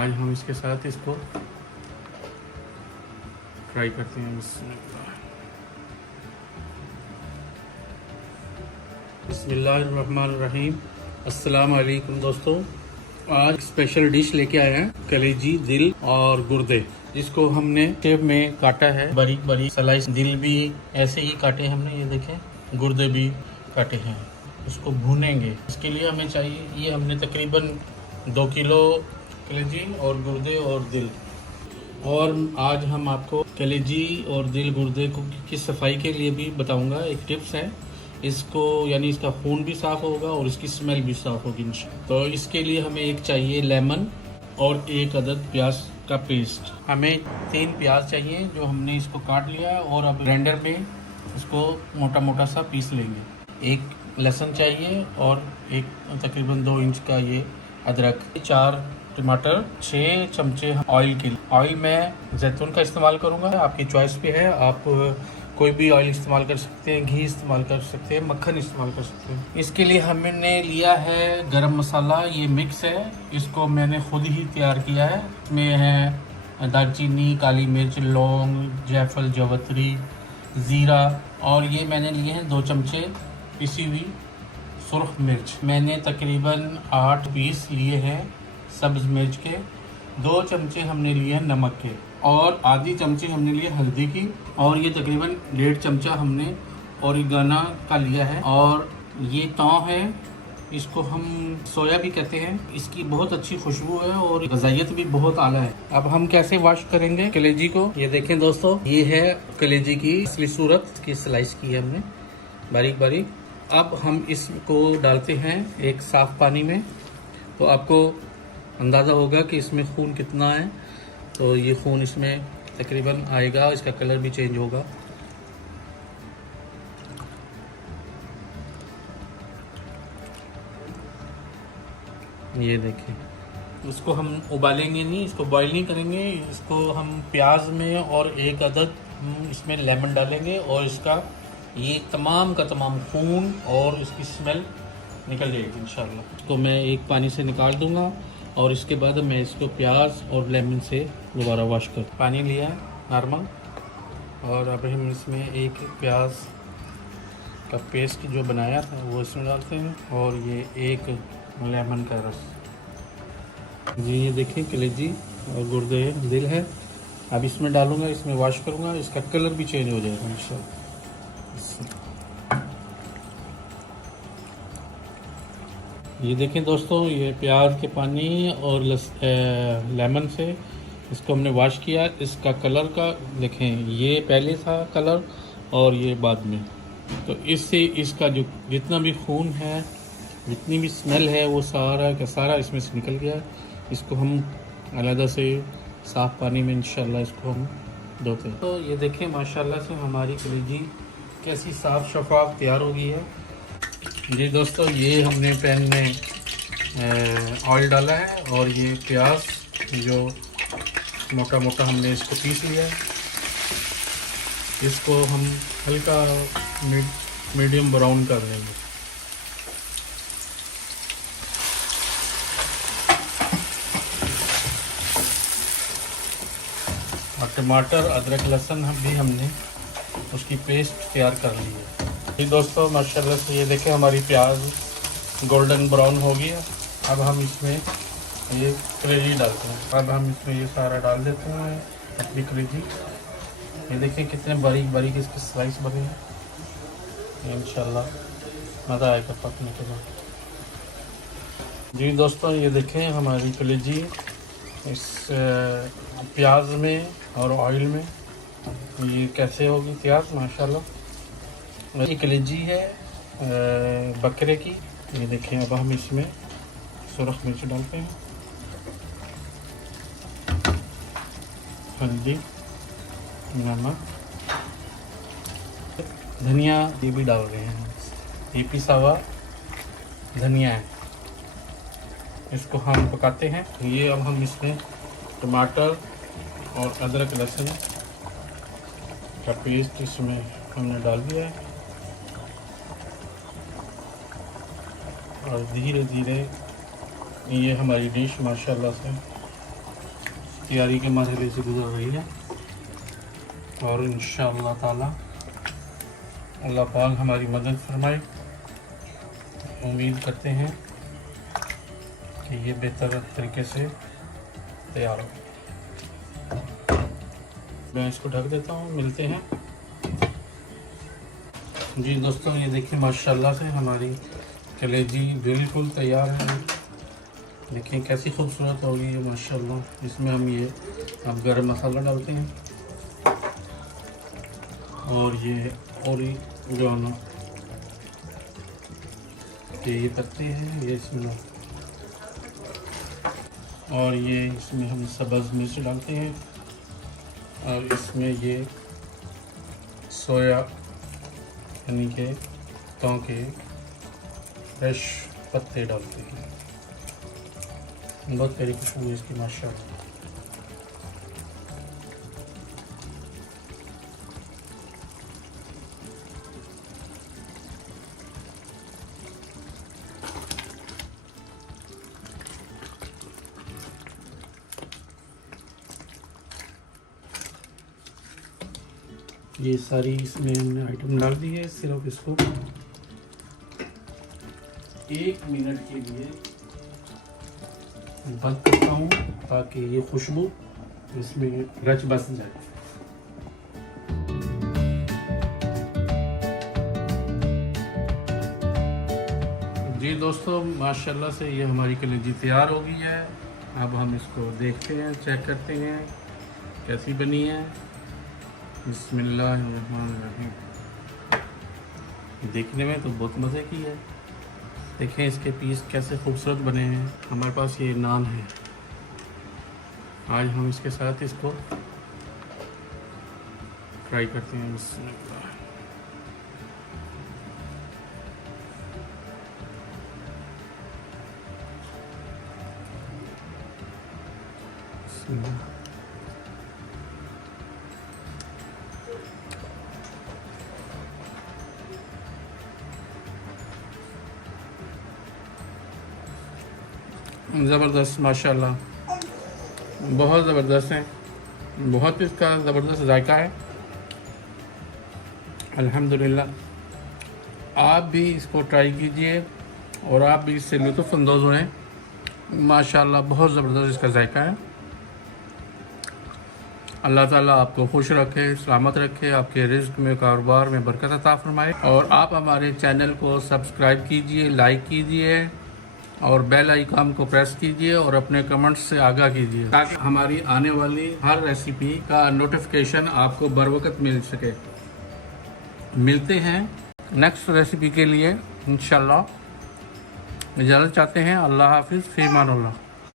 आज हम इसके साथ इसको फ्राई करते हैं। बिस्मिल्लाहिर्रहमानिर्रहीम। अस्सलाम वालेकुम दोस्तों, आज स्पेशल डिश लेके आए हैं कलेजी, दिल और गुर्दे, जिसको हमने शेप में काटा है, बारीक बारीक स्लाइस। दिल भी ऐसे ही काटे हमने, ये देखें, गुर्दे भी काटे हैं। इसको भूनेंगे। इसके लिए हमें चाहिए, ये हमने तकरीबन 2 किलो कलेजी और गुर्दे और दिल। और आज हम आपको कलेजी और दिल गुर्दे की सफाई के लिए भी बताऊंगा। एक टिप्स है इसको, यानी इसका खून भी साफ़ होगा और इसकी स्मेल भी साफ़ होगी इंशाअल्लाह। तो इसके लिए हमें एक चाहिए लेमन और 1 अदद प्याज का पेस्ट। हमें 3 प्याज चाहिए जो हमने इसको काट लिया, और अब ग्राइंडर में इसको मोटा मोटा सा पीस लेंगे। 1 लहसुन चाहिए और एक तकरीबन 2 इंच का ये अदरक, 4 टमाटर, 6 चमचे ऑयल के लिए। ऑयल मैं जैतून का इस्तेमाल करूँगा, आपकी चॉइस पे है। आप कोई भी ऑयल इस्तेमाल कर सकते हैं, घी इस्तेमाल कर सकते हैं, मक्खन इस्तेमाल कर सकते हैं। इसके लिए हमने लिया है गरम मसाला, ये मिक्स है, इसको मैंने खुद ही तैयार किया है। इसमें है दालचीनी, काली मिर्च, लौंग, जायफल, जवतरी, ज़ीरा, और ये मैंने लिए हैं 2 चमचे पिसी हुई सुर्ख मिर्च। मैंने तकरीबन 8 पीस लिए हैं सब्ज़ मिर्च के। 2 चमचे हमने लिए हैं नमक के, और आधी चमचे हमने लिए हल्दी की, और ये तकरीबन 1.5 चमचा हमने ओरिगाना का लिया है। और ये तौं है, इसको हम सोया भी कहते हैं। इसकी बहुत अच्छी खुशबू है और ग़ज़ाइयत भी बहुत आला है। अब हम कैसे वॉश करेंगे कलेजी को, ये देखें दोस्तों, ये है कलेजी की असली सूरत। की स्लाइस की है हमने बारीक बारीक। अब हम इसको डालते हैं एक साफ़ पानी में, तो आपको अंदाज़ा होगा कि इसमें खून कितना है। तो ये खून इसमें तकरीबन आएगा, इसका कलर भी चेंज होगा। ये देखिए, इसको हम उबालेंगे नहीं, इसको बॉईल नहीं करेंगे। इसको हम प्याज में और 1 अदद इसमें लेमन डालेंगे, और इसका ये तमाम का तमाम खून और इसकी स्मेल निकल जाएगी इंशाल्लाह। तो मैं एक पानी से निकाल दूंगा, और इसके बाद मैं इसको प्याज और लेमन से दोबारा वॉश कर। पानी लिया है नॉर्मल, और अब हम इसमें 1 प्याज का पेस्ट जो बनाया था वो इसमें डालते हैं, और ये 1 लेमन का रस। जी ये देखिए, कलेजी और गुर्दे दिल है। अब इसमें डालूंगा, इसमें वॉश करूंगा, इसका कलर भी चेंज हो जाएगा इंशाल्लाह। ये देखें दोस्तों, ये प्याज के पानी और लेमन से इसको हमने वॉश किया। इसका कलर का देखें, ये पहले था कलर और ये बाद में। तो इससे इसका जो जितना भी खून है, जितनी भी स्मेल है, वो सारा का सारा इसमें से निकल गया। इसको हम अलग से साफ़ पानी में इंशाल्लाह इसको हम धोते हैं। तो ये देखें, माशाल्लाह से हमारी कलेजी कैसी साफ़ शफाफ तैयार हो गई है। जी दोस्तों, ये हमने पैन में ऑयल डाला है, और ये प्याज जो मोटा मोटा हमने इसको पीस लिया है, इसको हम हल्का मीडियम ब्राउन कर लेंगे। और टमाटर, अदरक, लहसुन भी हमने उसकी पेस्ट तैयार कर ली है। जी दोस्तों, माशाल्लाह से ये देखें, हमारी प्याज गोल्डन ब्राउन हो गई है। अब हम इसमें ये कलेजी डालते हैं। अब हम इसमें ये सारा डाल देते हैं अपनी कलेजी। ये देखें कितने बारीक बारीक इसके स्लाइस बने हैं। इंशाल्लाह मज़ा आएगा पकने के बाद। जी दोस्तों, ये देखें हमारी कलेजी इस प्याज में और ऑयल में ये कैसे होगी तैयार माशाल्लाह। ये कलेजी है बकरे की। ये देखें, अब हम इसमें सुरख मिर्च डालते हैं, हल्दी, नमक, धनिया ये भी डाल रहे हैं। ये पिसा हुआ धनिया है, इसको हम पकाते हैं। ये अब हम इसमें टमाटर और अदरक लहसुन का पेस्ट इसमें हमने डाल दिया है, और धीरे धीरे ये हमारी डिश माशाल्लाह से तैयारी के मरहले से गुजर रही है और इंशाअल्लाह ताला अल्लाह पाक हमारी मदद फरमाए। उम्मीद करते हैं कि ये बेहतर तरीके से तैयार हो। मैं इसको ढक देता हूँ, मिलते हैं। जी दोस्तों, ये देखिए माशाल्लाह से हमारी कलेजी बिल्कुल तैयार है। देखिए कैसी खूबसूरत होगी ये माशाल्लाह। इसमें हम ये अब गरम मसाला डालते हैं और ये ओरिगानो के ये पत्ते हैं, ये इसमें और ये इसमें हम सब्ज़ मिर्च डालते हैं और इसमें ये सोया यानी के गाँव के फ्रेश पत्ते डालते हैं। बहुत प्यारी खुशबू है इसकी माशाल्लाह। ये सारी इसमें हमने आइटम डाल दी है। सिर्फ इसको 1 मिनट के लिए बंद करता हूँ ताकि ये खुशबू इसमें रच बस जाए। जी दोस्तों, माशाल्लाह से ये हमारी कलेजी तैयार हो गई है। अब हम इसको देखते हैं, चेक करते हैं कैसी बनी है। बिस्मिल्लाहिर्रहमानिर्रहीम। देखने में तो बहुत मज़े की है। देखें इसके पीस कैसे खूबसूरत बने हैं। हमारे पास ये नान है, आज हम इसके साथ इसको फ्राई करते हैं। बिस्मिल्लाह। ज़बरदस्त माशाल्लाह, बहुत ज़बरदस्त है। बहुत इसका ज़बरदस्त जायका है अल्हम्दुलिल्लाह। आप भी इसको ट्राई कीजिए और आप भी इससे लुत्फ़ अंदोज़ हों। माशाल्लाह बहुत ज़बरदस्त इसका जायका है। अल्लाह ताला आपको खुश रखे, सलामत रखे, आपके रिज़्क़ में, कारोबार में बरकत अता फरमाए। और आप हमारे चैनल को सब्सक्राइब कीजिए, लाइक कीजिए और बेल आइकन को प्रेस कीजिए और अपने कमेंट्स से आगाह कीजिए ताकि हमारी आने वाली हर रेसिपी का नोटिफिकेशन आपको बर वक्त मिल सके। मिलते हैं नेक्स्ट रेसिपी के लिए इंशाल्लाह। इजाज़त चाहते हैं। अल्लाह हाफिज़, फ़ी अमानिल्लाह।